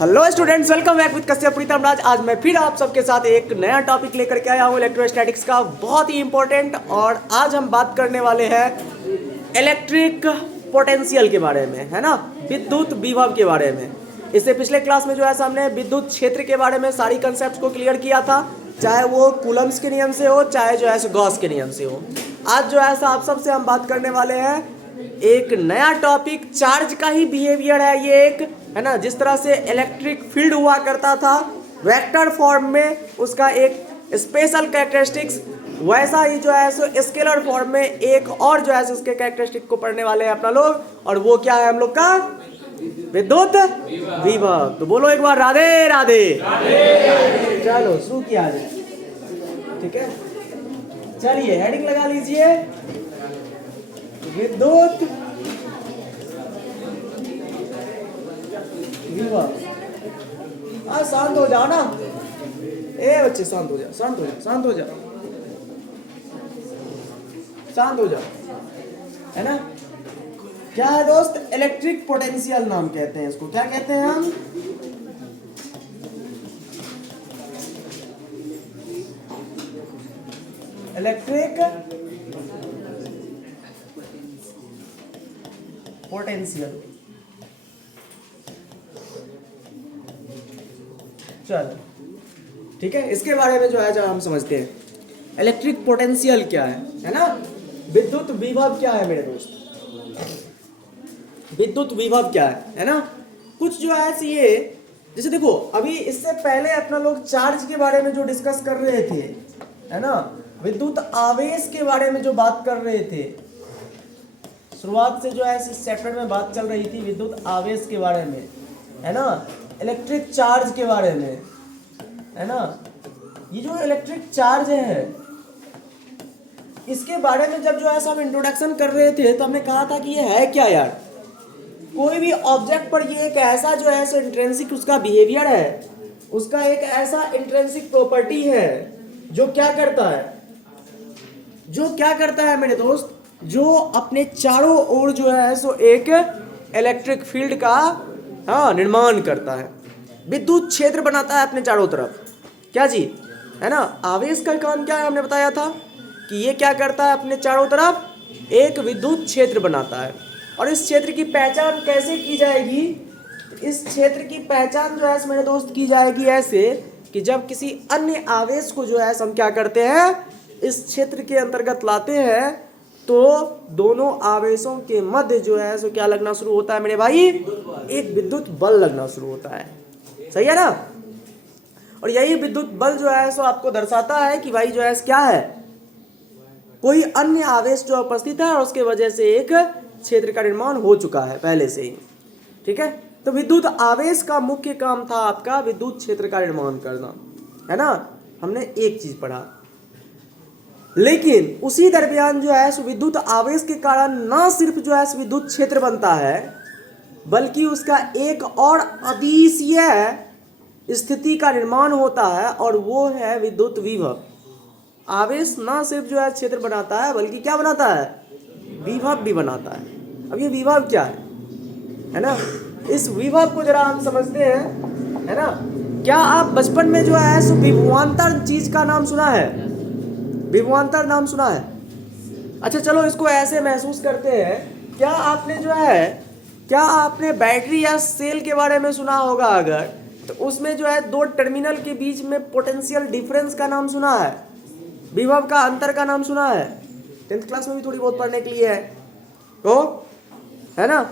Hello students, welcome back with Kashyap Pritam Raj. आज मैं फिर आप सबके साथ एक नया टॉपिक लेकर के आया हूँ इलेक्ट्रोस्टैटिक्स का, बहुत ही इंपॉर्टेंट। और आज हम बात करने वाले हैं इलेक्ट्रिक पोटेंशियल के बारे में, है ना, विद्युत विभव के बारे में। इससे पिछले क्लास में जो है हमने विद्युत क्षेत्र के बारे में सारी कंसेप्ट को क्लियर किया था, चाहे वो कूलम्स के नियम से हो, चाहे जो है गॉस के नियम से हो। आज जो है आप सबसे हम बात करने वाले हैं एक नया टॉपिक, चार्ज का ही बिहेवियर है ये एक, है ना। जिस तरह से इलेक्ट्रिक फील्ड हुआ करता था वेक्टर फॉर्म में, उसका एक स्पेशल कैरेक्टरिस्टिक्स, वैसा ही जो है सो स्केलर फॉर्म में एक और जो है उसके कैरेक्टरिस्टिक को पढ़ने वाले हैं अपना लोग। और वो क्या है हम लोग का? विद्युत विभव। तो बोलो एक बार राधे राधे। चलो शुरू किया जाए, ठीक है। चलिए हेडिंग लगा लीजिए, विद्युत विभव। शांत हो जाओ ना, ए बच्चे शांत हो जाओ, शांत हो जाओ, शांत हो जाओ, शांत हो जाओ, है ना। क्या है दोस्त? इलेक्ट्रिक पोटेंशियल नाम कहते हैं इसको। क्या कहते हैं हम? Electric potential. चलो ठीक है, इसके बारे में जो है जब हम समझते हैं इलेक्ट्रिक पोटेंशियल क्या है ना। विद्युत विभव क्या है मेरे दोस्त? विद्युत विभव क्या है ना। कुछ जो है ये, जैसे देखो अभी इससे पहले अपना लोग चार्ज के बारे में जो डिस्कस कर रहे थे, है ना, विद्युत आवेश के बारे में जो बात कर रहे थे, शुरुआत से जो है इस चैप्टर में बात चल रही थी विद्युत आवेश के बारे में, है ना, इलेक्ट्रिक चार्ज के बारे में, है ना। ये जो इलेक्ट्रिक चार्ज है इसके बारे में जब जो है हम इंट्रोडक्शन कर रहे थे तो हमने कहा था कि ये है क्या यार। कोई भी ऑब्जेक्ट पर ये एक ऐसा जो है सो इंट्रिंसिक उसका बिहेवियर है, उसका एक ऐसा इंट्रिंसिक प्रॉपर्टी है जो क्या करता है, मेरे दोस्त, जो अपने चारों ओर जो है सो एक इलेक्ट्रिक फील्ड का निर्माण करता है, विद्युत क्षेत्र बनाता है अपने चारों तरफ। क्या जी, है ना। आवेश का काम क्या है हमने बताया था कि ये क्या करता है, अपने चारों तरफ एक विद्युत क्षेत्र बनाता है। और इस क्षेत्र की पहचान कैसे की जाएगी? इस क्षेत्र की पहचान जो है मेरे दोस्त की जाएगी ऐसे कि जब किसी अन्य आवेश को जो है हम क्या करते हैं, इस क्षेत्र के अंतर्गत लाते हैं, तो दोनों आवेशों के मध्य जो है सो क्या लगना शुरू होता है मेरे भाई? एक विद्युत बल लगना शुरू होता है। सही है ना। और यही विद्युत बल जो है सो आपको दर्शाता है कि भाई जो है क्या है, कोई अन्य आवेश जो उपस्थित है और उसके वजह से एक क्षेत्र का निर्माण हो चुका है पहले से ही। ठीक है, तो विद्युत आवेश का मुख्य काम था आपका विद्युत क्षेत्र का निर्माण करना, है ना। हमने एक चीज पढ़ा, लेकिन उसी दरमियान जो है विद्युत आवेश के कारण न सिर्फ जो है विद्युत क्षेत्र बनता है, बल्कि उसका एक और अदिशीय स्थिति का निर्माण होता है, और वो है विद्युत विभव। आवेश न सिर्फ जो है क्षेत्र बनाता है, बल्कि क्या बनाता है? विभव भी बनाता है। अब ये विभव क्या है ना, इस विभव को जरा हम समझते हैं, है ना। क्या आप बचपन में जो है विभवांतर चीज का नाम सुना है? विभवांतर नाम सुना है? अच्छा चलो इसको ऐसे महसूस करते हैं, क्या आपने बैटरी या सेल के बारे में सुना होगा? अगर तो उसमें जो है दो टर्मिनल के बीच में पोटेंशियल डिफरेंस का नाम सुना है, विभव का अंतर का नाम सुना है? 10th क्लास में भी थोड़ी बहुत पढ़ने के लिए है, तो है ना।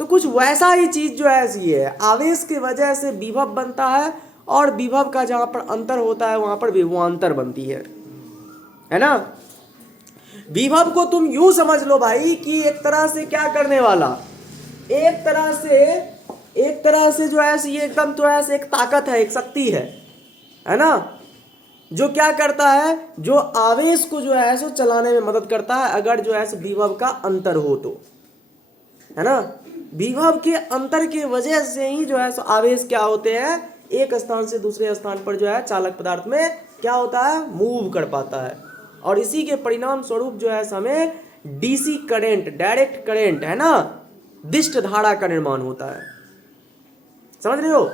तो कुछ वैसा ही चीज जो है ये है, आवेश की वजह से विभव बनता है, और विभव का जहां पर अंतर होता है वहां पर विभवांतर बनती है ना। विभव को तुम यूं समझ लो भाई कि एक तरह से क्या करने वाला, एक तरह से जो है ये एकदम तो ऐसे एक ताकत है, एक शक्ति है ना, जो क्या करता है, जो आवेश को जो है सो चलाने में मदद करता है, अगर जो है विभव का अंतर हो तो, है ना। विभव के अंतर की वजह से ही जो है सो आवेश क्या होते हैं, एक स्थान से दूसरे स्थान पर जो है चालक पदार्थ में क्या होता है, मूव कर पाता है। और इसी के परिणाम स्वरूप जो है हमें डीसी करंट, डायरेक्ट करंट, है ना, दिष्ट धारा का निर्माण होता है। समझ रहे हो?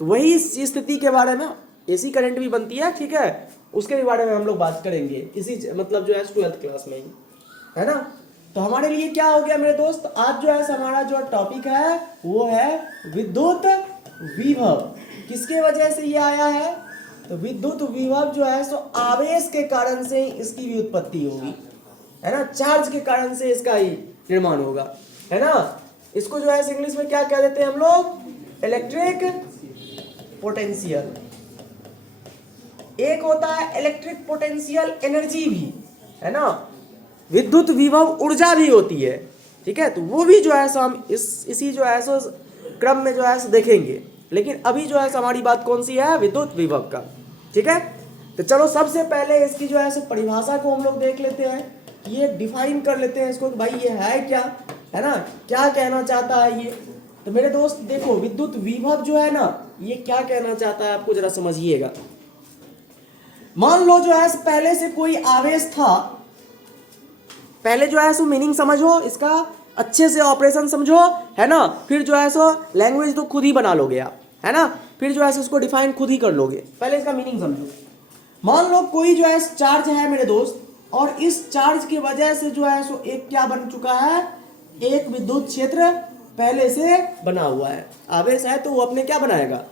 तो वही इस स्थिति के बारे में एसी करंट भी बनती है, ठीक है, उसके भी बारे में हम लोग बात करेंगे इसी मतलब जो है 12th क्लास में ही, है ना। तो हमारे लिए क्या हो गया मेरे दोस्त, आज जो है हमारा जो टॉपिक है वो है विद्युत विभव। किसके वजह से ये आया है, तो विद्युत विभव जो है सो आवेश के कारण से इसकी भी उत्पत्ति होगी, है ना, चार्ज के कारण से इसका ही निर्माण होगा, है ना। इसको जो है इंग्लिश में क्या कह देते हैं हम लोग, इलेक्ट्रिक पोटेंशियल। एक होता है इलेक्ट्रिक पोटेंशियल एनर्जी भी, है ना, विद्युत विभव ऊर्जा भी होती है, ठीक है। तो वो भी जो है सो हम इसी जो है सो क्रम में जो है सो देखेंगे, लेकिन अभी जो है सो हमारी बात कौन सी है, विद्युत विभव का, ठीक है। तो चलो सबसे पहले इसकी जो है सो परिभाषा को हम लोग देख लेते हैं, ये डिफाइन कर लेते हैं इसको कि भाई ये है क्या, है ना, क्या कहना चाहता है ये। तो मेरे दोस्त देखो, विद्युत विभव जो है ना, ये क्या कहना चाहता है आपको जरा समझिएगा। मान लो जो है पहले से कोई आवेश था, पहले जो है सो मीनिंग समझो इसका, अच्छे से ऑपरेशन समझो, है ना, फिर जो है सो लैंग्वेज तो खुद ही बना लोगे आप, है ना, फिर जो है सो उसको डिफाइन खुद ही कर लोगे, पहले इसका मीनिंग समझो। मान लो कोई जो है चार्ज है मेरे दोस्त, और इस चार्ज की वजह से जो है सो एक क्या बन चुका है, एक विद्युत क्षेत्र पहले से बना हुआ है। आवेश है तो वो अपने क्या बनाएगा,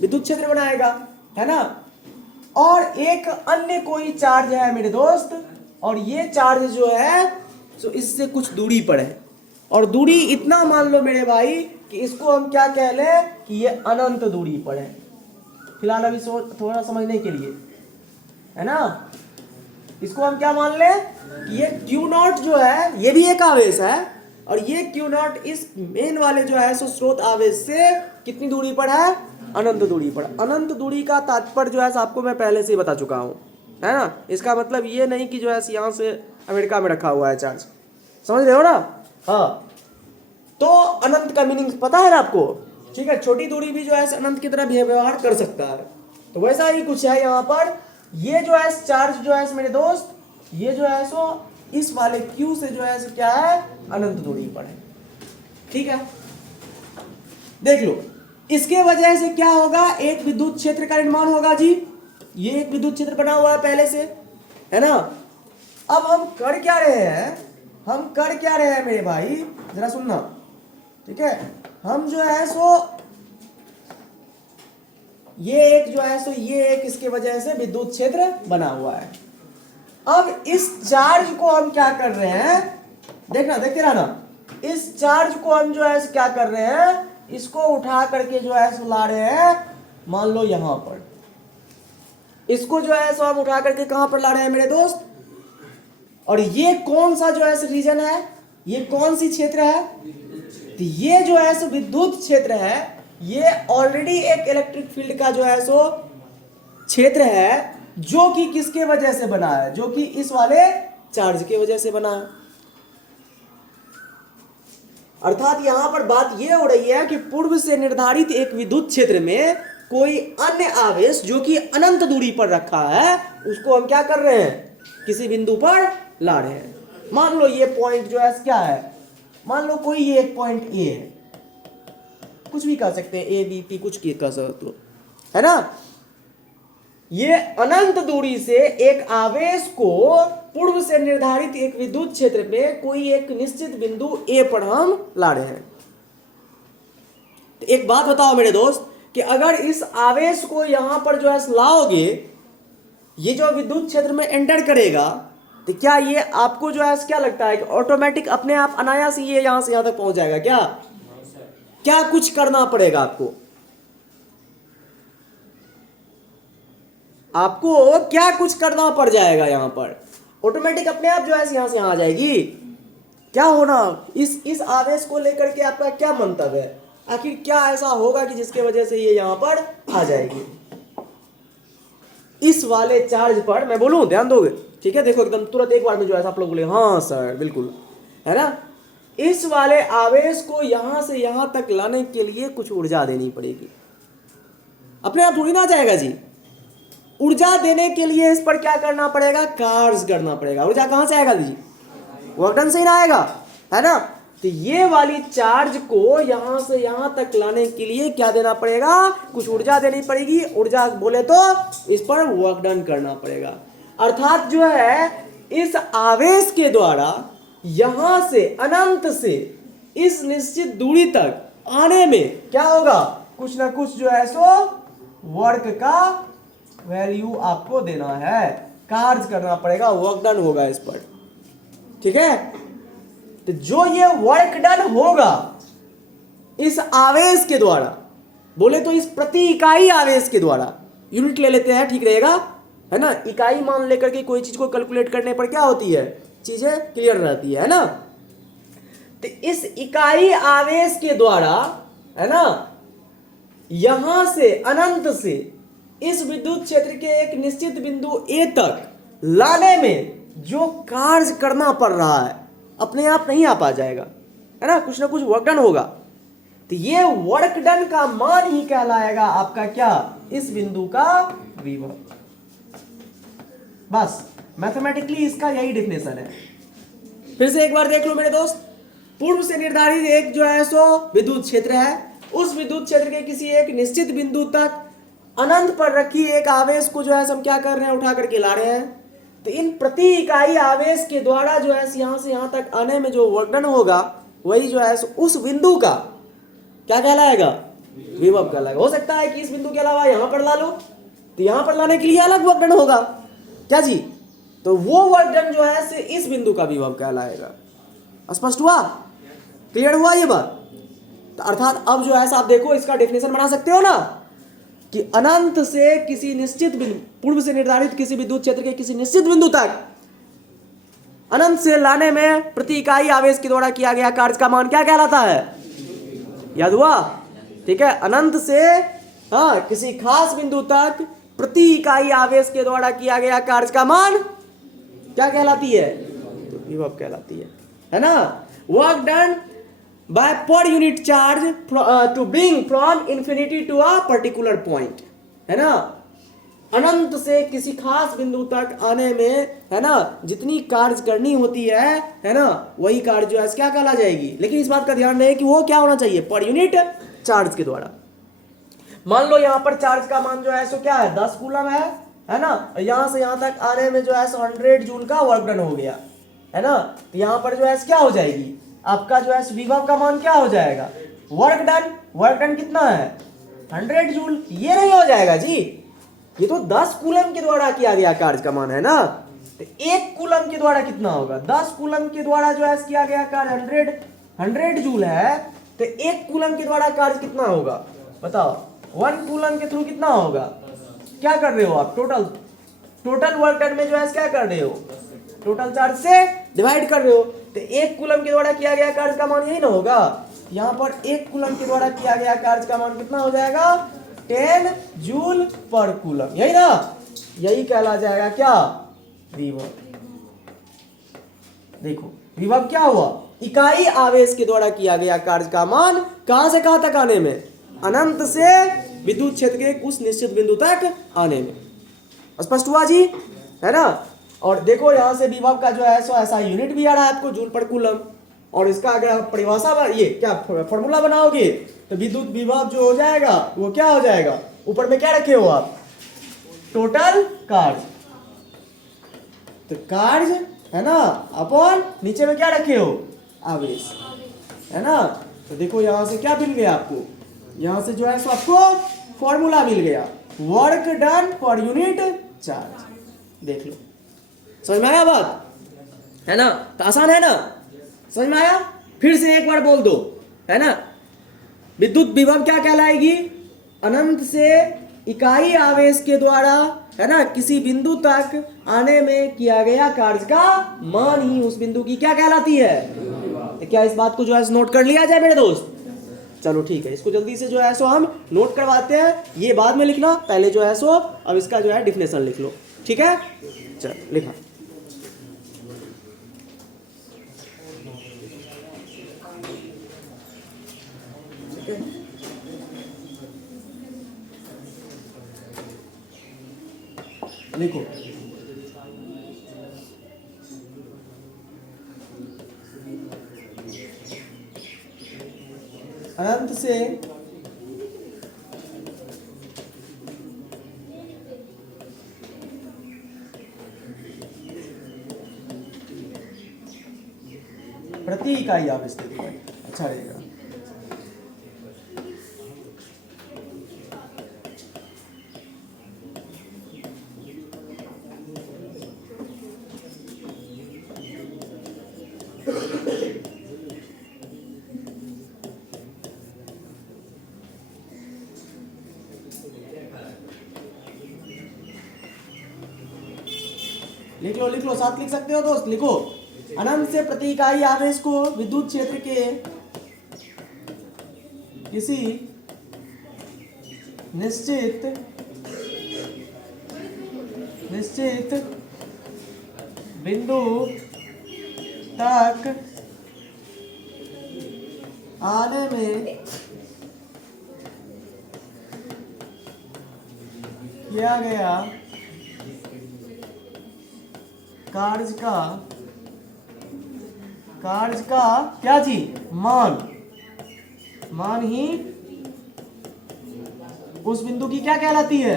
विद्युत क्षेत्र बनाएगा, है ना। और एक अन्य कोई चार्ज है मेरे दोस्त, और ये चार्ज जो है सो इससे कुछ दूरी पर है, और दूरी इतना मान लो मेरे भाई कि इसको हम क्या कह लें कि ये अनंत दूरी पर है। फिलहाल अभी थोड़ा समझने के लिए, है ना, इसको हम क्या मान लें कि ये Q0 जो है ये भी एक आवेश है, और ये Q0 इस मेन वाले जो है सो स्रोत आवेश से कितनी दूरी पर है, अनंत दूरी पर। अनंत दूरी का तात्पर्य जो है आपको मैं पहले से ही बता चुका हूँ, है ना। इसका मतलब ये नहीं कि जो है यहाँ से अमेरिका में रखा हुआ है चार्ज, समझ रहे हो ना। हाँ, तो अनंत का मीनिंग पता है ना आपको, ठीक है। छोटी दूरी भी जो है अनंत की तरह व्यवहार कर सकता है, तो वैसा ही कुछ है यहाँ पर। ये जो है चार्ज जो है मेरे दोस्त, ये जो है सो इस वाले Q से जो है सो क्या है, अनंत दूरी पर है, ठीक है। देख लो, इसके वजह से क्या होगा, एक विद्युत क्षेत्र का निर्माण होगा जी। ये एक विद्युत क्षेत्र बना हुआ है पहले से, है ना। अब हम कर क्या रहे हैं, हम कर क्या रहे हैं मेरे भाई, जरा सुनना, ठीक है। हम जो है सो ये एक जो है सो ये एक इसके वजह से विद्युत क्षेत्र बना हुआ है। अब इस चार्ज को हम क्या कर रहे हैं, देखना, देखते रहना, इस चार्ज को हम जो है क्या कर रहे हैं, इसको उठा करके जो है सो ला रहे हैं, मान लो यहां पर, इसको जो है सो हम उठा करके कहां पर ला रहे हैं मेरे दोस्त, और ये कौन सा जो है रीजन है, ये कौन सी क्षेत्र है, तो ये जो है सो विद्युत क्षेत्र है। ये ऑलरेडी एक इलेक्ट्रिक फील्ड का जो है सो क्षेत्र है, जो कि किसके वजह से बना है, जो कि इस वाले चार्ज के वजह से बना है। अर्थात यहां पर बात यह हो रही है कि पूर्व से निर्धारित एक विद्युत क्षेत्र में कोई अन्य आवेश जो कि अनंत दूरी पर रखा है, उसको हम क्या कर रहे हैं, किसी बिंदु पर ला रहे हैं। मान लो ये पॉइंट जो है क्या है, मान लो कोई ये एक पॉइंट ए है, कुछ भी कह सकते हैं, ए बी पी कुछ कह सकते हो, है ना। ये अनंत दूरी से एक आवेश को पूर्व से निर्धारित एक विद्युत क्षेत्र में कोई एक निश्चित बिंदु ए पर हम ला रहे हैं। तो एक बात बताओ मेरे दोस्त कि अगर इस आवेश को यहां पर जो है लाओगे, ये जो विद्युत क्षेत्र में एंटर करेगा, तो क्या ये आपको जो है क्या लगता है कि ऑटोमेटिक अपने आप अनायास ही ये यहां से यहां तक पहुंच जाएगा, क्या कुछ करना पड़ेगा आपको क्या कुछ करना पड़ जाएगा, यहां पर ऑटोमेटिक अपने आप जो है यहां से यहां आ जाएगी। क्या होना, इस आवेश को लेकर के आपका क्या मंतव्य है, आखिर क्या ऐसा होगा कि जिसके वजह से ये यहां पर आ जाएगी। इस वाले चार्ज पर मैं बोलूं, ध्यान दोगे, ठीक है। देखो एकदम तुरंत एक बार में जो है आप लोग बोले हाँ सर बिल्कुल, है ना। इस वाले आवेश को यहां से यहां तक लाने के लिए कुछ ऊर्जा देनी पड़ेगी, अपने आप थोड़ी ना आ जाएगा जी। ऊर्जा देने के लिए इस पर क्या करना पड़ेगा, कार्य करना पड़ेगा। ऊर्जा कहां से आएगा जी, वर्क डन से ही ना आएगा, है ना। तो ये वाली चार्ज को यहां से यहां तक लाने के लिए क्या देना पड़ेगा, कुछ ऊर्जा देनी पड़ेगी। ऊर्जा बोले तो इस पर वर्क डन करना पड़ेगा। अर्थात जो है इस आवेश के द्वारा यहां से अनंत से इस निश्चित दूरी तक आने में क्या होगा, कुछ ना कुछ जो है सो वर्क का वैल्यू आपको देना है, कार्य करना पड़ेगा, वर्क डन होगा इस पर। ठीक है, तो जो ये वर्क डन होगा इस आवेश के द्वारा, बोले तो इस प्रति इकाई आवेश के द्वारा, यूनिट ले लेते हैं ठीक रहेगा, है ना। इकाई मान लेकर के कोई चीज को कैलकुलेट करने पर क्या होती है, चीजें क्लियर रहती है ना। तो इस इकाई आवेश के द्वारा, है ना, यहां से अनंत से इस विद्युत क्षेत्र के एक निश्चित बिंदु ए तक लाने में जो कार्य करना पड़ रहा है अपने आप नहीं आ पा जाएगा, है ना, कुछ ना कुछ वर्क डन होगा। तो ये वर्क डन का मान ही कहलाएगा आपका क्या, इस बिंदु का विभव। बस मैथमेटिकली इसका यही डेफिनेशन है। फिर से एक बार देख लो मेरे दोस्त, पूर्व से निर्धारित एक जो है सो विद्युत क्षेत्र है, उस विद्युत क्षेत्र के किसी एक निश्चित बिंदु तक अनंत पर रखी एक आवेश को जो है हम क्या कर रहे हैं, उठा करके ला रहे हैं। तो इन प्रति इकाई आवेश के द्वारा जो है यहां से यहां तक आने में जो वर्क डन होगा वही जो है उस बिंदु का क्या कहलाएगा, विभव कहलाएगा। हो सकता है कि इस बिंदु के अलावा यहां पर ला लो, तो यहां पर लाने के लिए अलग वर्क डन होगा क्या जी, तो वो वर्क डन जो है से इस बिंदु का विभव कहलाएगा। स्पष्ट हुआ, क्लियर हुआ ये बात। तो अर्थात अब जो है आप देखो इसका डेफिनेशन बना सकते हो ना, कि अनंत से किसी निश्चित बिंदु, पूर्व से निर्धारित किसी विद्युत क्षेत्र के किसी निश्चित बिंदु तक अनंत से लाने में प्रति इकाई आवेश के द्वारा किया गया कार्य का मान क्या कहलाता है, याद हुआ। ठीक है, अनंत से हाँ किसी खास बिंदु तक प्रति इकाई आवेश के द्वारा किया गया कार्य का मान क्या कहलाती है, तो विभव कहलाती है ना। Work done by per unit charge to bring from infinity to a particular point, है ना। अनंत से किसी खास बिंदु तक आने में, है ना, जितनी कार्य करनी होती है ना, वही कार्य जो है क्या कहला जाएगी। लेकिन इस बात का ध्यान रहे कि वो क्या होना चाहिए, पर यूनिट चार्ज के द्वारा। मान लो यहाँ पर चार्ज का मान जो है सो क्या है, 10 कूलम है ना, यहां से यहां तक आने में जो है 100 जूल का वर्क डन हो गया, है ना। तो यहाँ पर जो है क्या हो जाएगी, आपका जो है विभव का मान क्या हो जाएगा, वर्क डन। वर्क डन कितना है, 100 जूल। ये नहीं हो जाएगा जी, ये तो 10 कूलम के द्वारा किया गया कार्य का मान है ना। तो 1 कूलम के द्वारा कितना होगा, 10 कूलम के द्वारा जो है किया गया कार्य 100 जूल है, तो 1 कूलम के द्वारा कार्य कितना होगा बताओ, 1 कूलम के थ्रू कितना होगा। क्या कर रहे हो आप, टोटल वर्क डन में जो है क्या कर रहे हो, टोटल चार्ज से डिवाइड कर रहे हो। तो 1 कूलम के द्वारा किया गया कार्य का मान यही ना होगा। यहाँ पर 1 कूलम के द्वारा किया गया कार्य का मान कितना हो जाएगा, 10 जूल पर कूलम, यही ना, यही कहला जाएगा क्या, विभव। देखो विभव क्या हुआ, इकाई आवेश के द्वारा किया गया कार्य का मान कहां से कहां तक आने में, अनंत से विद्युत क्षेत्र के उस निश्चित बिंदु तक आने में। स्पष्ट हुआ जी, है ना। और देखो यहां से विभव का जो है सो ऐसा यूनिट भी आ रहा है आपको, जूल पर कूलम। और इसका अगर आप परिभाषा ये क्या फॉर्मूला बनाओगे तो विद्युत विभव जो हो जाएगा वो क्या हो जाएगा, ऊपर में क्या रखे हो आप, टोटल कार्य, तो कार्य है ना, अपॉन नीचे में क्या रखे हो, आवेश, है ना। तो देखो यहां से क्या मिल गया आपको, यहां से जो है सो आपको फॉर्मूला मिल गया, वर्क डन पर यूनिट चार्ज। देख लो, समझ में आया बात, है ना, तो आसान है ना, समझ में आया। फिर से एक बार बोल दो, है ना, विद्युत विभव क्या कहलाएगी, अनंत से इकाई आवेश के द्वारा, है ना, किसी बिंदु तक आने में किया गया कार्य का मान ही उस बिंदु की क्या कहलाती है। तो क्या इस बात को जो है नोट कर लिया जाए मेरे दोस्त, चलो ठीक है, इसको जल्दी से जो है सो हम नोट करवाते हैं, ये बाद में लिखना, पहले जो है सो अब इसका जो है डिफिनेशन लिख लो, ठीक है। चल लिखा, लिखो, से प्रति इकाई आवेश दे दो, अच्छा रहेगा। लिख लो, साथ लिख सकते हो दोस्त, लिखो। अनंत से प्रति इकाई आवेश को विद्युत क्षेत्र के किसी निश्चित बिंदु तक आने में किया गया कार्य का क्या जी, मान ही उस बिंदु की क्या कहलाती है,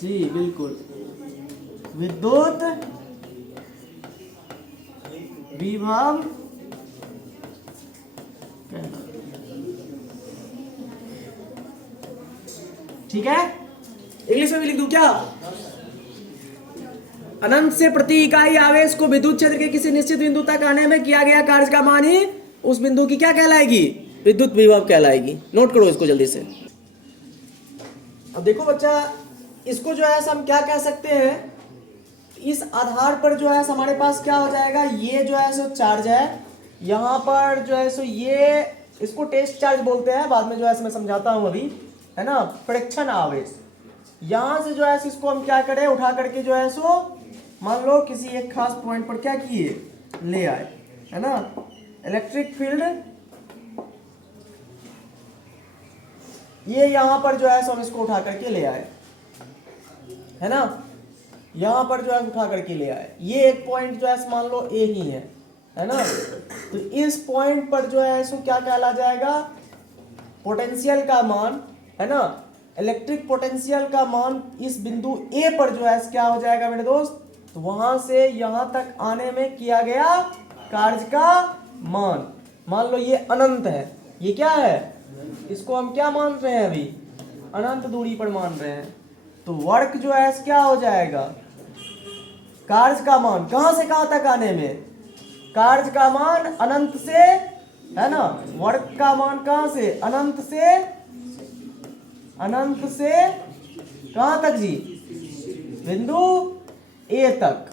जी बिल्कुल, विद्युत विभव। ठीक है, इंग्लिश में भी लिख दूं क्या? अनंत से प्रति इकाई आवेश को विद्युत क्षेत्र के किसी निश्चित बिंदु तक आने में किया गया कार्य का मान ही उस बिंदु की क्या कहलाएगी, विद्युत विभव कहलाएगी। नोट करो इसको जल्दी से। अब देखो बच्चा, इसको जो है हम क्या कह सकते हैं, इस आधार पर जो है हमारे पास क्या हो जाएगा, ये जो है सो चार्ज है, यहाँ पर जो है सो ये, इसको टेस्ट चार्ज बोलते हैं, बाद में जो है मैं समझाता हूँ अभी, है ना, परीक्षण आवेश। यहाँ से जो है इसको हम क्या करें, उठा करके जो है सो मान लो किसी एक खास पॉइंट पर क्या किए, ले आए, है ना, इलेक्ट्रिक फील्ड ये यहाँ पर जो है हम इसको उठा करके ले आए, है ना, यहाँ पर जो है उठा करके ले आए, ये एक पॉइंट जो है मान लो ए ही है ना, तो इस पॉइंट पर जो है इसको क्या कहला जाएगा, पोटेंशियल का मान, है ना, इलेक्ट्रिक पोटेंशियल का मान इस बिंदु ए पर जो है क्या हो जाएगा मेरे दोस्त, तो वहां से यहां तक आने में किया गया कार्य का मान। मान लो ये अनंत है, ये क्या है, इसको हम क्या मान रहे हैं अभी, अनंत दूरी पर मान रहे हैं, तो वर्क जो है क्या हो जाएगा, कार्य का मान कहां से कहां तक आने में, कार्य का मान अनंत से, है ना, वर्क का मान कहां से, अनंत से कहां तक जी, बिंदु ए तक,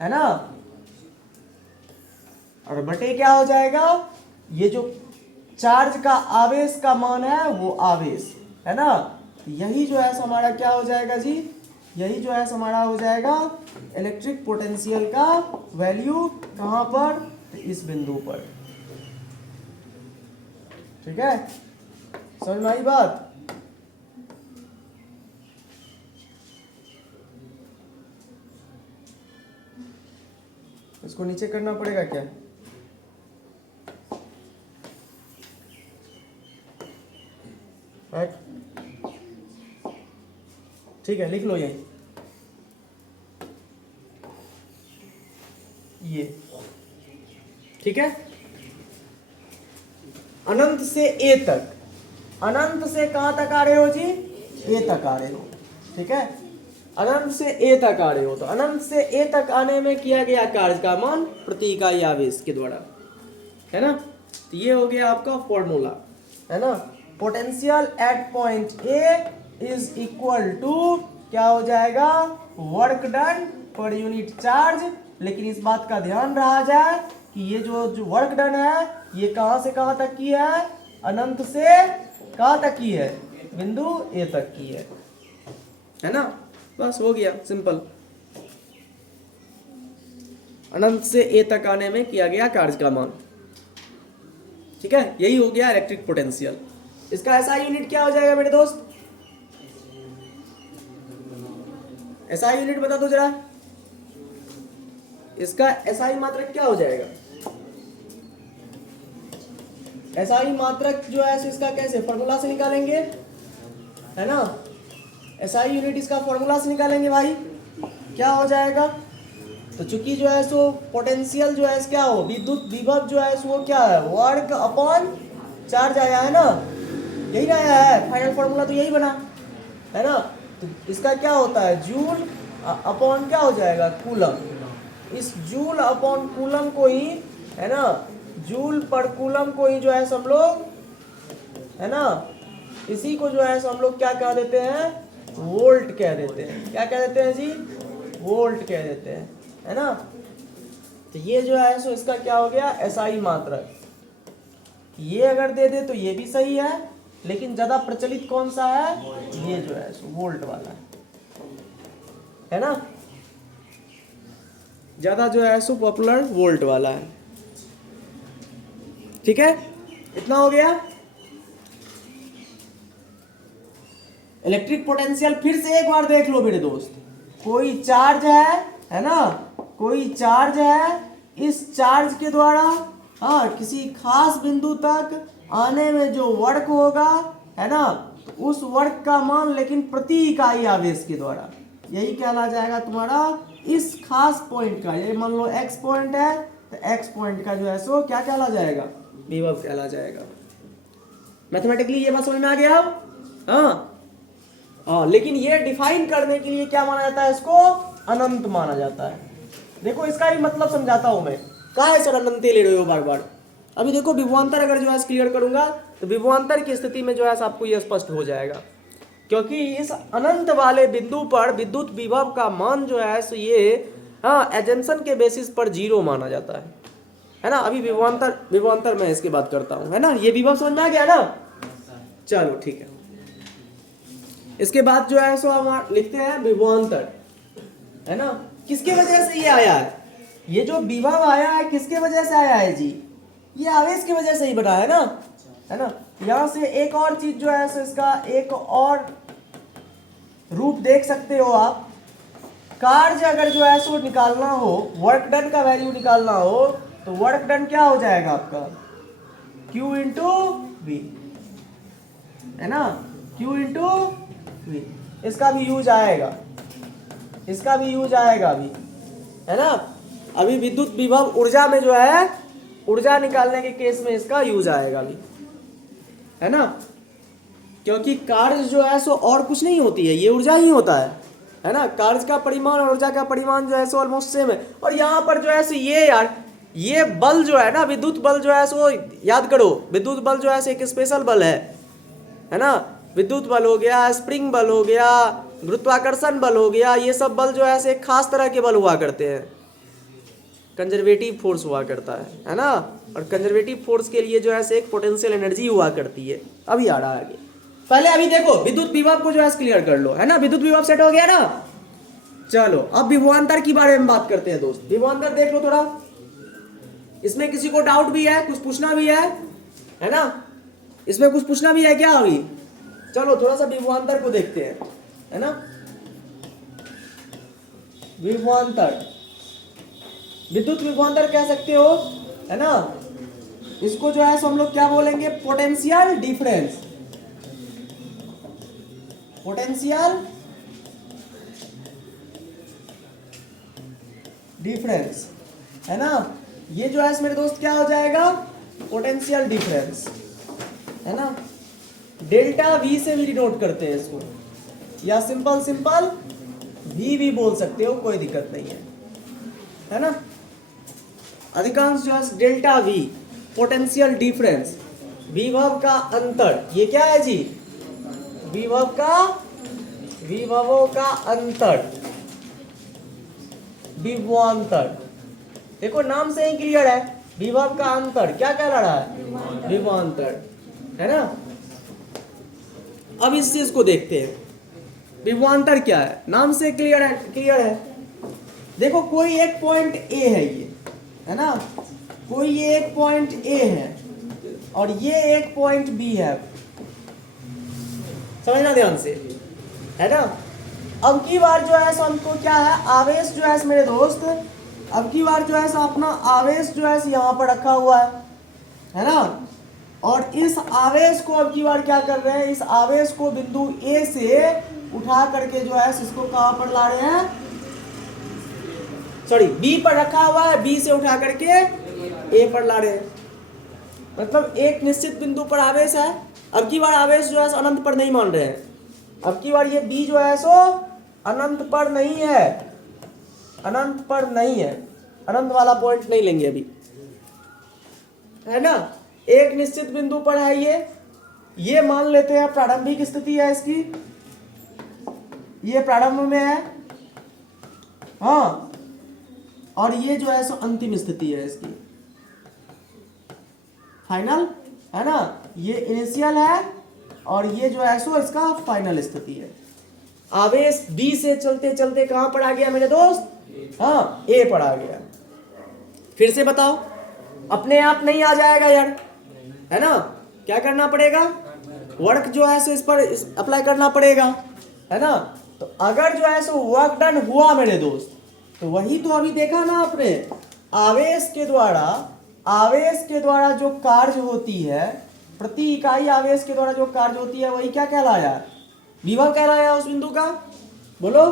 है ना, और बटे क्या हो जाएगा, ये जो चार्ज का आवेश का मान है वो आवेश, है ना, यही जो है हमारा क्या हो जाएगा जी, यही जो है हमारा हो जाएगा इलेक्ट्रिक पोटेंशियल का वैल्यू, कहां पर, तो इस बिंदु पर। ठीक है, समझ में आई बात? इसको नीचे करना पड़ेगा क्या, राइट, ठीक है, लिख लो यही, ये ठीक है, अनंत से ए तक, अनंत से कहां तक आ रहे हो जी, ए तक आ रहे हो, ठीक है, अनंत से ए तक आ रहे हो, तो अनंत से ए तक आने में किया गया कार्य का मान प्रति इकाई आवेश के द्वारा, है ना, तो ये हो गया आपका फॉर्मूला, है ना, potential at point A is equal to क्या हो जाएगा, वर्क डन पर यूनिट चार्ज। लेकिन इस बात का ध्यान रहा जाए कि ये जो वर्क डन है ये कहां से कहां तक की है, अनंत से कहां तक की है, बिंदु ए तक की है ना, बस हो गया सिंपल, अनंत से ए तक आने में किया गया कार्य का मान। ठीक है, यही हो गया इलेक्ट्रिक पोटेंशियल। इसका एसआई यूनिट क्या हो जाएगा मेरे दोस्त, एसआई यूनिट बता दो जरा, इसका एसआई मात्रक क्या हो जाएगा? एसआई मात्रक जो है इसका कैसे फॉर्मूला से निकालेंगे, है ना? एसआई यूनिट इसका फॉर्मूला से निकालेंगे भाई, क्या हो जाएगा? तो चूंकि जो है सो पोटेंशियल जो है क्या हो, विद्युत विभव जो है वो क्या है, वर्क अपॉन चार्ज आया है ना, यही ना आया है, फाइनल फॉर्मूला तो यही बना है ना। तो इसका क्या होता है, जूल अपॉन क्या हो जाएगा, कूलम। इस जूल अपॉन कूलम को ही, है ना, जूल पर कूलम को ही जो है हम लोग, है ना, इसी को जो है हम लोग क्या कह देते हैं, वोल्ट कह देते हैं। क्या कह देते हैं जी, वोल्ट कह देते हैं, है ना। तो ये जो है सो इसका क्या हो गया, एसआई मात्रक। ये अगर दे दे तो ये भी सही है, लेकिन ज्यादा प्रचलित कौन सा है, ये जो है सो वोल्ट वाला है ना, ज्यादा जो है सो पॉपुलर वोल्ट वाला है। ठीक है, इतना हो गया। इलेक्ट्रिक पोटेंशियल फिर से एक बार देख लो मेरे दोस्त। कोई चार्ज है ना, कोई चार्ज है, इस चार्ज के द्वारा हाँ किसी खास बिंदु तक आने में जो वर्क होगा, है ना, उस वर्क का मान लेकिन प्रति इकाई आवेश के द्वारा, यही कहला जाएगा तुम्हारा इस खास पॉइंट का। ये मान लो एक्स पॉइंट है, तो एक्स पॉइंट का जो है सो क्या कहला जाएगा, विभव कहला जाएगा। मैथमेटिकली ये बात समझ में आ गया अब? हाँ, लेकिन ये डिफाइन करने के लिए क्या माना जाता है, इसको अनंत माना जाता है। देखो इसका भी मतलब समझाता हूं मैं, कहा है सर अनंत ले रहे हो बार बार। अभी देखो विभवांतर अगर जो है क्लियर करूंगा तो विभवांतर की स्थिति में जो है आपको ये स्पष्ट हो जाएगा, क्योंकि इस अनंत वाले बिंदु पर विद्युत विभव का मान जो है सो ये एजम्पशन के बेसिस पर 0 माना जाता है ना। अभी विभवांतर मैं इसके बात करता हूं, है ना। ये विभव समझ में आ गया ना, चलो ठीक है। इसके बाद जो है सो हम लिखते हैं विभवांतर, है ना। किसके वजह से ये आया है, ये जो विभव आया है किसके वजह से आया है जी, ये आवेश की वजह से ही बना है ना। यहां से एक और चीज जो है सो इसका एक और रूप देख सकते हो आप। कार्य अगर जो है सो निकालना हो, वर्क डन का वैल्यू निकालना हो, तो वर्क डन क्या हो जाएगा आपका, Q इंटू वी, है ना, Q इंटू वी। इसका भी यूज आएगा, इसका भी यूज आएगा अभी, है ना। अभी विद्युत विभव ऊर्जा में जो है, ऊर्जा निकालने के केस में इसका यूज आएगा अभी, है ना। क्योंकि कार्य जो है सो और कुछ नहीं होती है, ये ऊर्जा ही होता है ना। कार्य का परिमाण और ऊर्जा का परिमाण जो है सो ऑलमोस्ट सेम है। और यहाँ पर जो है सो ये यार, ये बल जो है ना, विद्युत बल जो है सो याद करो, विद्युत बल जो है सो एक स्पेशल बल है ना। विद्युत बल हो गया, स्प्रिंग बल हो गया, गुरुत्वाकर्षण बल हो गया, ये सब बल जो है सो एक खास तरह के बल हुआ करते हैं, कंजर्वेटिव फोर्स हुआ करता है ना। और कंजर्वेटिव फोर्स के लिए जो है से एक पोटेंशियल एनर्जी हुआ करती है। अभी आ रहा है आगे, पहले अभी देखो विद्युत विभव को जो है क्लियर कर लो, है ना। विद्युत विभव सेट हो गया ना। चलो अब विभवांतर के बारे में बात करते हैं दोस्त। विभवांतर देख लो थोड़ा, इसमें किसी को डाउट भी है, कुछ पूछना भी है ना। इसमें कुछ पूछना भी है क्या अभी? चलो थोड़ा सा विभवांतर को देखते हैं, है ना। विभवांतर, विद्युत विभवांतर कह सकते हो, है ना। इसको जो है हम लोग क्या बोलेंगे, पोटेंशियल डिफरेंस, पोटेंशियल डिफरेंस, है ना। ये जो है मेरे दोस्त क्या हो जाएगा, पोटेंशियल डिफरेंस, है ना। डेल्टा वी से भी डिनोट करते हैं इसको, या सिंपल वी भी बोल सकते हो, कोई दिक्कत नहीं है ना। अधिकांश जो है डेल्टा वी, पोटेंशियल डिफरेंस, विभव का अंतर। ये क्या है जी, विभवों का अंतर, विभवांतर। देखो नाम से ही क्लियर है, विभव का अंतर क्या कहला रहा है, विभवांतर, है ना। अब इस चीज को देखते हैं, विभवांतर क्या है, नाम से क्लियर है। देखो कोई एक पॉइंट ए है, ये है ना, कोई ये एक पॉइंट ए है और ये एक पॉइंट बी है, समझना ध्यान से, है ना। अब की बार जो है हमको क्या है, आवेश जो है मेरे दोस्त अब की बार जो है सो अपना आवेश जो है यहाँ पर रखा हुआ है ना, और इस आवेश को अब की बार क्या कर रहे हैं, इस आवेश को बिंदु ए से उठा करके जो है इसको कहाँ पर ला रहे हैं, सॉरी बी पर रखा हुआ है, बी से उठा करके ए पर ला रहे हैं। मतलब एक निश्चित बिंदु पर आवेश है, अब की बार आवेश जो है अनंत पर नहीं मान रहे हैं, अब की बार ये बी जो है सो अनंत पर नहीं है, अनंत पर नहीं है, अनंत वाला पॉइंट नहीं लेंगे अभी, है ना। एक निश्चित बिंदु पर है ये मान लेते हैं प्रारंभिक स्थिति है इसकी, ये प्रारंभ में है, हाँ, और ये जो है सो अंतिम स्थिति है इसकी, फाइनल, है ना। ये इनिशियल है और ये जो है सो इसका फाइनल स्थिति है। आवेश बी से चलते चलते कहां पर आ गया मेरे दोस्त, हाँ, ए पर आ गया। फिर से बताओ, अपने आप नहीं आ जाएगा यार, है ना, क्या करना पड़ेगा, वर्क जो है सो इस पर अप्लाई करना पड़ेगा, है ना। तो अगर जो है सो वर्क डन हुआ मेरे दोस्त, तो वही तो अभी देखा ना आपने, आवेश के द्वारा जो कार्य होती है, प्रति इकाई आवेश के द्वारा जो कार्य होती है, वही क्या कहलाया, विभव कहलाया उस बिंदु का, बोलो,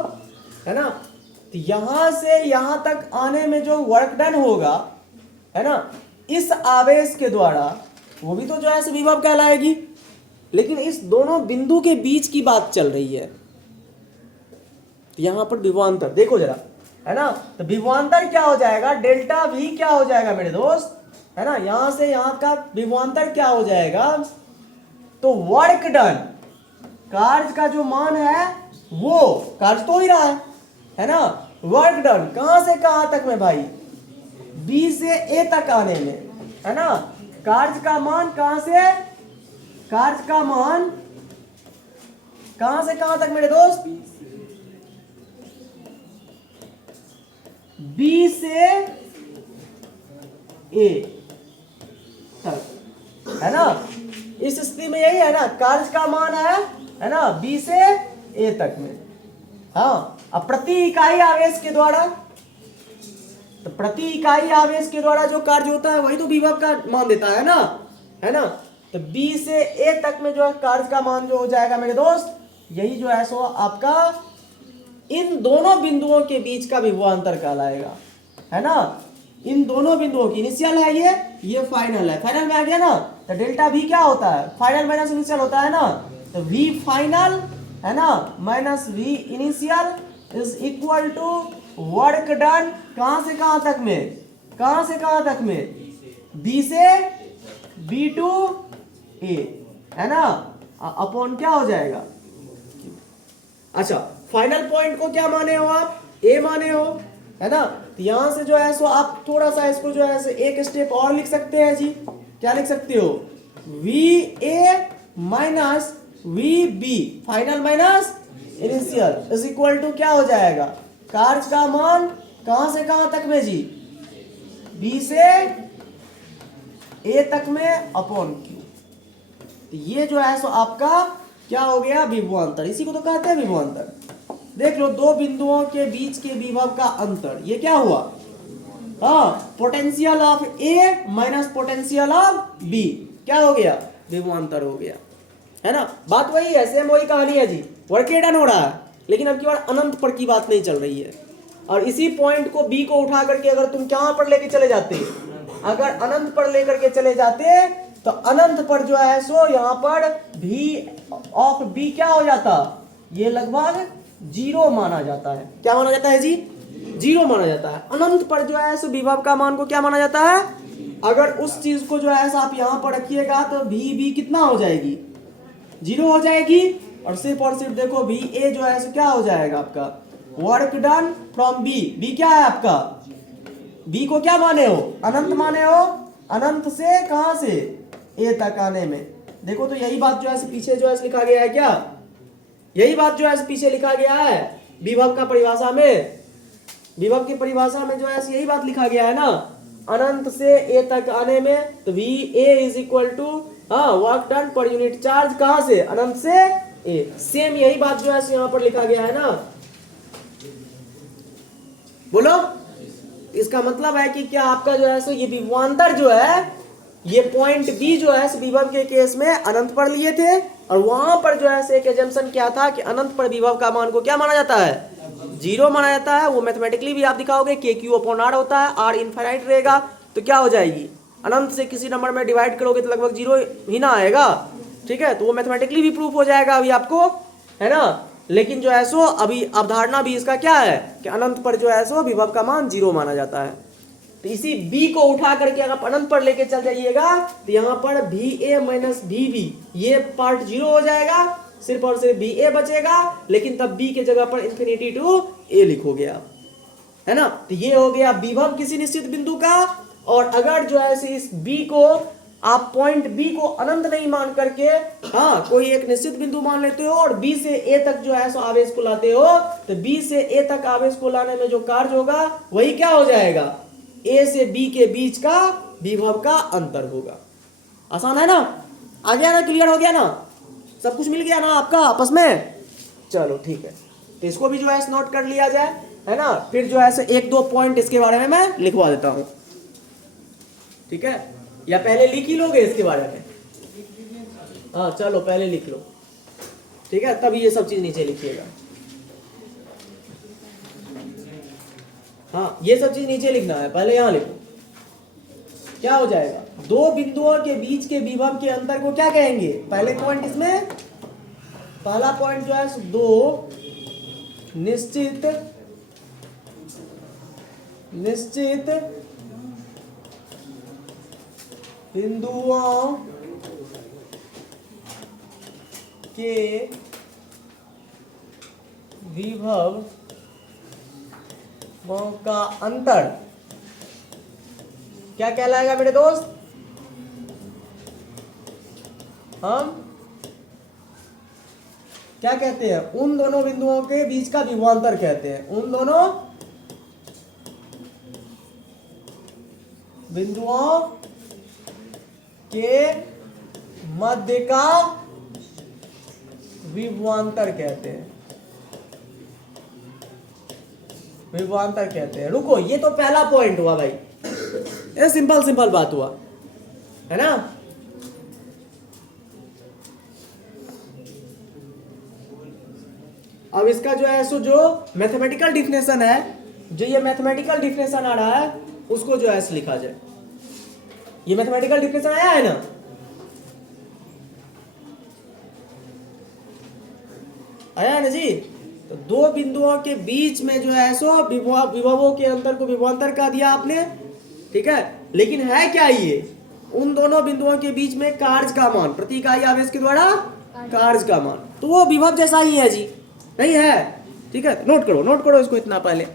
है ना। तो यहां से यहां तक आने में जो वर्क डन होगा, है ना, इस आवेश के द्वारा, वो भी तो जो है विभव कहलाएगी। लेकिन इस दोनों बिंदु के बीच की बात चल रही है, तो यहां पर विभवांतर देखो जरा, है ना। तो विभवांतर क्या हो जाएगा, डेल्टा भी क्या हो जाएगा मेरे दोस्त, है ना, यहां से यहां का विभवांतर क्या हो जाएगा, तो वर्क डन, कार्य का जो मान है वो कार्य तो ही रहा है ना, वर्क डन कहां से कहां तक में भाई, बी से ए तक आने में, है ना। कार्य का मान कहां से, कार्य का मान कहां से कहां तक मेरे दोस्त, बी से ए तक, है ना। इस स्थिति में यही है ना, कार्य का मान है ना, बी से ए तक में, हाँ। अब प्रति इकाई आवेश के द्वारा, तो प्रति इकाई आवेश के द्वारा जो कार्य होता है वही तो विभव का मान देता है ना। तो बी से ए तक में जो है कार्य का मान जो हो जाएगा मेरे दोस्त, यही जो है सो आपका इन दोनों बिंदुओं के बीच का विभवांतर कहलाएगा, है ना। इन दोनों बिंदुओं की इनिशियल है ये फाइनल है, फाइनल में आ गया ना। तो डेल्टा भी क्या होता है, फाइनल माइनस इनिशियल होता है ना। तो वी फाइनल, है ना, minus V initial is equal to work done कहां से कहां तक में, कहां से कहां तक में, बी से बी टू ए, है ना, अपॉन क्या हो जाएगा। अच्छा, फाइनल पॉइंट को क्या माने हो आप, ए माने हो, है ना। तो यहां से जो है सो आप थोड़ा सा इसको जो है एक स्टेप और लिख सकते हैं जी, क्या लिख सकते हो, V A minus V B final minus initial is equal to क्या हो जाएगा, कार्य का मान कहां से कहां तक में जी, बी से ए तक में अपॉन क्यू। तो ये जो है सो आपका क्या हो गया, विभवांतर, इसी को तो कहते हैं विभवांतर। देख लो, दो बिंदुओं के बीच के विभव का अंतर, ये क्या हुआ, हाँ, potential of A minus potential of B, क्या हो गया, विभवांतर हो गया, है ना। बात वही है, सेम वही कहानी है जी, वर्क डन हो रहा है, लेकिन अब की बार अनंत पर की बात नहीं चल रही है। और इसी पॉइंट को बी को उठा करके अगर तुम कहां पर लेके चले जाते, अगर अनंत पर लेकर के चले जाते, तो अनंत पर जो है सो यहाँ पर भी ऑफ बी क्या हो जाता, ये लगभग जीरो माना जाता है। क्या माना जाता है जी, जीरो माना जाता है। अनंत पर जो है सो विभव का मान को क्या माना जाता है, अगर उस चीज को जो है आप यहाँ पर रखिएगा तो भी कितना हो जाएगी, जीरो हो जाएगी। और सिर्फ देखो भी ए जो है सो क्या हो जाएगा आपका, वर्क डन फ्रॉम बी क्या है आपका, बी को क्या माने हो, अनंत माने हो, अनंत से कहां से ए तक आने में। देखो तो यही बात जो है पीछे जो है लिखा गया है, क्या यही बात जो है पीछे लिखा गया है विभव का परिभाषा में, विभव की परिभाषा में जो है यही बात लिखा गया है ना, अनंत से ए तक आने में। तो V A is equal to work done पर यूनिट चार्ज कहां से, अनंत से ए। सेम यही बात जो है यहाँ पर लिखा गया है ना, बोलो, इसका मतलब है कि क्या आपका जो है सो ये विभवांतर जो है, ये पॉइंट बी जो है विभव के केस में अनंत पर लिए थे, और वहां पर जो है एक एजम्पशन क्या था कि अनंत पर विभव का मान को क्या माना जाता है, 0 माना जाता है। वो मैथमेटिकली भी आप दिखाओगे, KQ/R होता है, R इनफाइनाइट रहेगा, तो क्या हो जाएगी, अनंत से किसी नंबर में डिवाइड करोगे तो लगभग 0 ही ना आएगा, ठीक है। तो वो मैथमेटिकली भी प्रूफ हो जाएगा अभी आपको, है ना। लेकिन जो है सो अभी अवधारणा भी इसका क्या है कि अनंत पर जो है सो विभव का मान 0 माना जाता है। तो इसी b को उठा करके अगर आप अनंत पर लेके चल जाइएगा तो यहाँ पर VA माइनस VB ये पार्ट 0 हो जाएगा, सिर्फ और सिर्फ VA बचेगा, लेकिन तब b के जगह पर इंफिनिटी टू a लिखोगे आप, है ना। तो ये हो गया विभव किसी निश्चित बिंदु का। और अगर जो है इस b को आप पॉइंट b को अनंत नहीं मान करके हाँ कोई एक निश्चित बिंदु मान लेते हो और b से a तक जो है सो आवेश को लाते हो, तो b से a तक आवेश को लाने में जो कार्य होगा वही क्या हो जाएगा, a से b के बीच का विभव का अंतर होगा। आसान है ना, आ गया ना, क्लियर हो गया ना, सब कुछ मिल गया ना आपका आपस में। चलो ठीक है, तो इसको भी जो है नोट कर लिया जाए, है ना। फिर जो है एक दो पॉइंट इसके बारे में मैं लिखवा देता हूं, ठीक है, या पहले लिख ही लोगे इसके बारे में, हाँ चलो पहले लिख लो, ठीक है, तब ये सब चीज नीचे लिखिएगा। हाँ ये सब चीज नीचे लिखना है, पहले यहां लिखो। क्या हो जाएगा, दो बिंदुओं के बीच के विभव के अंतर को क्या कहेंगे, पहले पॉइंट इसमें, पहला पॉइंट जो है दो निश्चित बिंदुओं के विभव का अंतर क्या कहलाएगा मेरे दोस्त, हम क्या कहते हैं, उन दोनों बिंदुओं के बीच का विभवांतर कहते हैं, उन दोनों बिंदुओं के मध्य का विभवांतर कहते हैं, विभवांतर कहते हैं। रुको, ये तो पहला पॉइंट हुआ भाई, ये सिंपल बात हुआ, है ना। अब इसका जो है सो जो मैथमेटिकल डिफिनेशन है, जो ये मैथमेटिकल डिफिनेशन आ रहा है उसको जो है लिखा जाए। ये मैथमेटिकल डिफिनेशन आया है ना, आया है ना जी। तो दो बिंदुओं के बीच में जो है सो विभवों के अंतर को विभवांतर कह दिया आपने, ठीक है। लेकिन है क्या ये, उन दोनों बिंदुओं के बीच में कार्य का मान प्रति इकाई आवेश के द्वारा कार्य का मान, तो वो विभव जैसा ही है जी, नहीं है, ठीक है। नोट करो इसको इतना पहले।